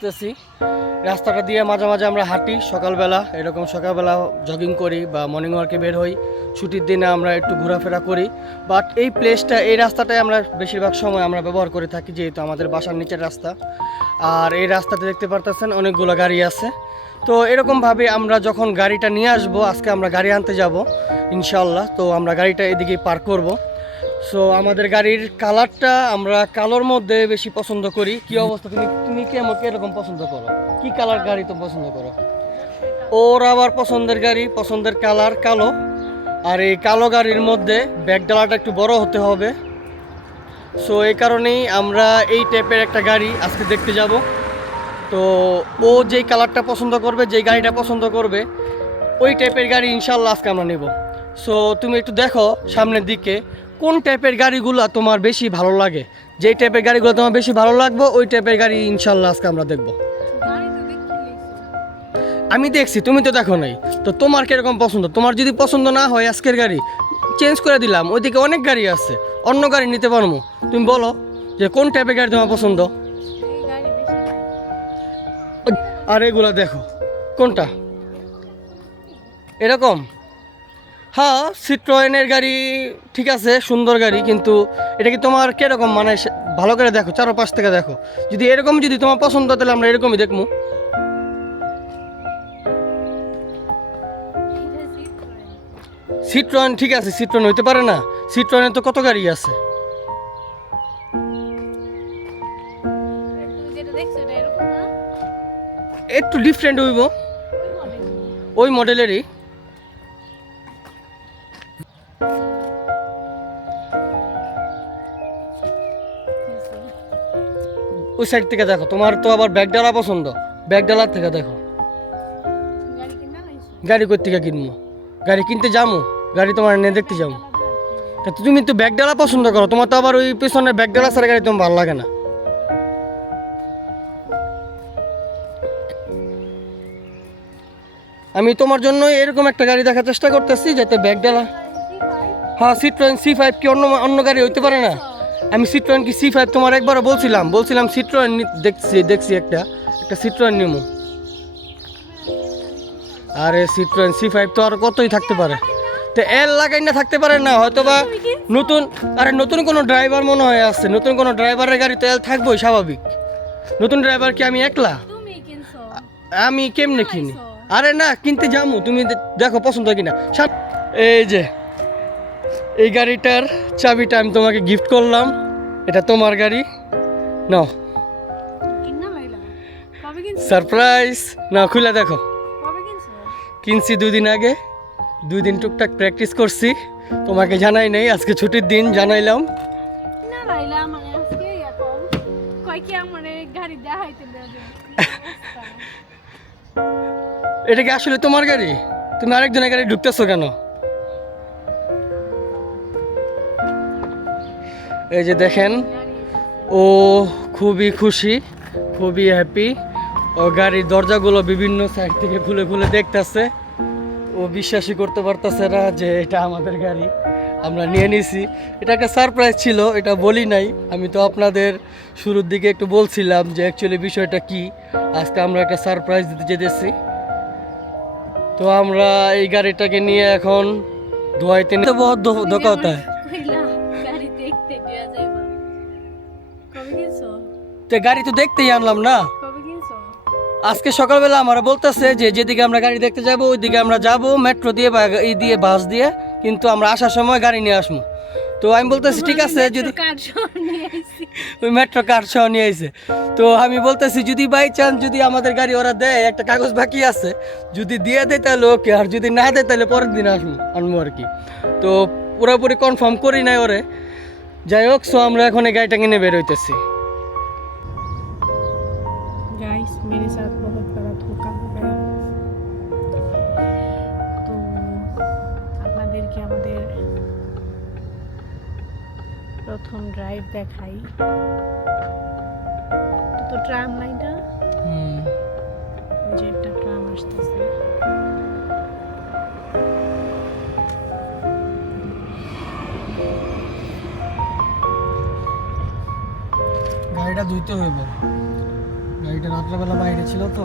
আসতেছি রাস্তাটা দিয়ে মাঝে মাঝে আমরা হাঁটি সকালবেলা, এরকম সকালবেলা জগিং করি বা মর্নিং ওয়ার্কে বের হই। ছুটির দিনে আমরা একটু ঘোরাফেরা করি, বাট এই রাস্তাটাই আমরা বেশিরভাগ সময় আমরা ব্যবহার করে থাকি, যেহেতু আমাদের বাসার নিচের রাস্তা। আর এই রাস্তাতে দেখতে পারতেছেন অনেকগুলো গাড়ি আছে। তো এরকমভাবে আমরা যখন গাড়িটা নিয়ে আসবো, আজকে আমরা গাড়ি আনতে যাব ইনশাল্লাহ, তো আমরা গাড়িটা এদিকেই পার্ক করব। সো আমাদের গাড়ির কালারটা আমরা কালোর মধ্যে বেশি পছন্দ করি। কি অবস্থা, তুমি তুমি কি আমাকে এরকম পছন্দ করো? কি কালার গাড়ি তুমি পছন্দ করো? ওর আবার পছন্দের গাড়ি, পছন্দের কালার কালো। আর এই কালো গাড়ির মধ্যে ব্যাকডালাটা একটু বড় হতে হবে। সো এই কারণেই আমরা এই টাইপের একটা গাড়ি আজকে দেখতে যাব। তো ও যেই কালারটা পছন্দ করবে, যেই গাড়িটা পছন্দ করবে, ওই টাইপের গাড়ি ইনশাল্লাহ আজকে আমরা নেব। সো তুমি একটু দেখো সামনের দিকে কোন টাইপের গাড়িগুলো তোমার বেশি ভালো লাগে। যেই টাইপের গাড়িগুলো তোমার বেশি ভালো লাগবে ওই টাইপের গাড়ি ইনশাল্লাহ আজকে আমরা দেখব। আমি দেখছি, তুমি তো দেখো নাই, তো তোমার কিরকম পছন্দ? তোমার যদি পছন্দ না হয় আজকের গাড়ি চেঞ্জ করে দিলাম, ওইদিকে অনেক গাড়ি আছে, অন্য গাড়ি নিতে পারবো। তুমি বলো যে কোন টাইপের গাড়ি তোমার পছন্দ। আর এগুলা দেখো কোনটা এরকম। হ্যাঁ, সিট্রয়েনের গাড়ি ঠিক আছে, সুন্দর গাড়ি, কিন্তু এটা কি তোমার কিরকম মানে ভালো করে দেখো, চারপাশ থেকে দেখো। যদি এরকম যদি তোমার পছন্দ তাহলে আমরা এরকমই দেখবো। সিট্রয়েন ঠিক আছে, সিট্রয়েন হইতে পারে না? সিট্রয়েনের তো কত গাড়ি আছে। একটু ডিফারেন্ট হইব ওই মডেলেরই। ওই সাইড থেকে দেখো, তোমার তো আবার ব্যাগডালা পছন্দ, ব্যাগডালার থেকে দেখো। গাড়ি কই থেকে কিনবো? গাড়ি কিনতে যাবো, গাড়ি তোমার নিয়ে দেখতে যাবো। তুমি তো ব্যাগডালা পছন্দ করো, তোমার তো আবার ওই পেছনের ব্যাগডালা ছাড়া গাড়ি তোমার ভালো লাগে না। আমি তোমার জন্য এরকম একটা গাড়ি দেখার চেষ্টা করতেছি যাতে ব্যাগডালা। হ্যাঁ, সিট্রয়েন C5 কি অন্য অন্য গাড়ি হইতে পারে না? আমি সিট্রয়েন কি C5 তোমার একবারও বলছিলাম সিট্রয়েন দেখছি একটা সিট্রয়েন নিমো। আরে সিট্রয়েন C5 তো আর কতই থাকতে পারে, তো এল লাগাই না থাকতে পারে না হয়তো বা নতুন। আরে নতুন কোনো ড্রাইভার মনে হয় আসছে, নতুন কোনো ড্রাইভারের গাড়ি তো এল থাকবোই স্বাভাবিক। নতুন ড্রাইভার কি আমি একলা? আমি কেমনে কিনি? আরে না, কিনতে যাবো, তুমি দেখো পছন্দ কিনা। এই যে এই গাড়িটার চাবিটা আমি তোমাকে গিফট করলাম, এটা তোমার গাড়ি, নাও সারপ্রাইজ। না খুলে দেখো। কিনছি 2 দিন আগে, 2 দিন টুকটাক প্র্যাকটিস করছি, তোমাকে জানাই নাই, আজকে ছুটির দিন জানাইলাম। এটা কি আসলে তোমার গাড়ি? তুমি আরেকজনের গাড়ি ঢুকতেছো কেন? এই যে দেখেন, ও খুবই খুশি, খুবই হ্যাপি। ও গাড়ির দরজাগুলো বিভিন্ন সাইড থেকে খুলে খুলে দেখতেছে। ও বিশ্বাসই করতে পারতেছে না যে এটা আমাদের গাড়ি, আমরা নিয়ে নিছি। এটা একটা সারপ্রাইজ ছিল, এটা বলি নাই। আমি তো আপনাদের শুরুর দিকে একটু বলছিলাম যে অ্যাকচুয়ালি বিষয়টা কি। আজকে আমরা একটা সারপ্রাইজ দিতে যেতেছি। তো আমরা এই গাড়িটাকে নিয়ে এখন ধোয়াইতে নিতে বহুত ধোকা হতে হয়। গাড়ি তো দেখতেই আনলাম না, আজকে সকালবেলা আমার বলতেছে যে যেদিকে আমরা গাড়ি দেখতে যাব ওইদিকে আমরা যাব মেট্রো দিয়ে বা এই দিয়ে বাস দিয়ে, কিন্তু আমরা আসার সময় গাড়ি নিয়ে আসবো। তো আমি বলতেছি ঠিক আছে, যদি ওই মেট্রো কার্ড সহ নিয়ে আইছে। তো আমি বলতেছি যদি বাই চান্স যদি আমাদের গাড়ি ওরা দেয়, একটা কাগজ বাকি আছে, যদি দিয়ে দেয় তাহলে ওকে, আর যদি না দেয় তাহলে পরের দিন আনবো আর কি। তো পুরোপুরি কনফার্ম করি নাই ওরে। যাই হোক, সো আমরা এখন এই গাড়িটাকে নিয়ে বের হইতেছি। मेरे साथ बहुत बड़ा धोखा हो गया। তো আপনাদেরকে আমাদের প্রথম ড্রাইভ দেখাই। তো ট্রাম লাইনটা যে একটা ট্রাম আসতেছে, গাড়িটা ধুইতে হইব, গাড়িটা রাত্রেবেলা বাইরে ছিল তো